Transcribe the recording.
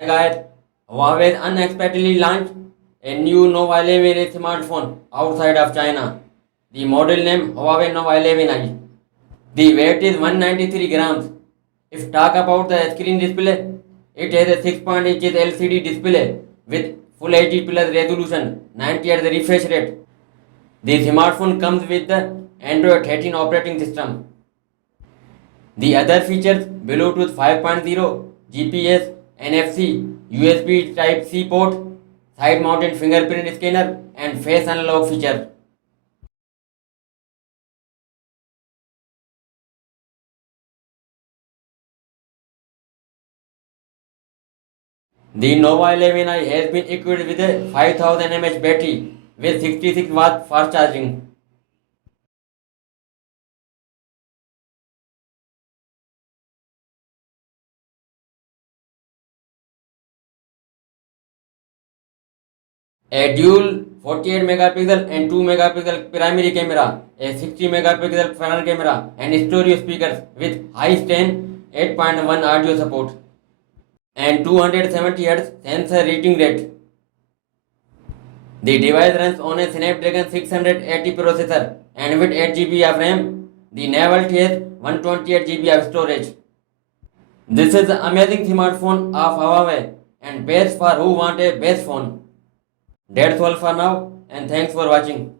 Hey guys, Huawei unexpectedly launched a new Nova 11 smartphone outside of China. The model name Huawei Nova 11i. The weight is 193 grams. If talk about the screen display, it has a 6.8 LCD display with Full HD plus resolution, 90 Hz refresh rate. The smartphone comes with the Android 13 operating system. The other features Bluetooth 5.0, GPS, NFC, USB Type C port, side mounted fingerprint scanner, and face unlock feature. The Nova 11i has been equipped with a 5000 mAh battery with 66 watt fast charging. A dual 48 megapixel and 2 megapixel primary camera, a 60 megapixel front camera, and stereo speakers with high stand 8.1 audio support and 270 Hz sensor reading rate. The device runs on a Snapdragon 680 processor and with 8 GB of RAM. The novelty has 128 GB of storage. This is the amazing smartphone of Huawei and best for who want a best phone. That's all for now and thanks for watching.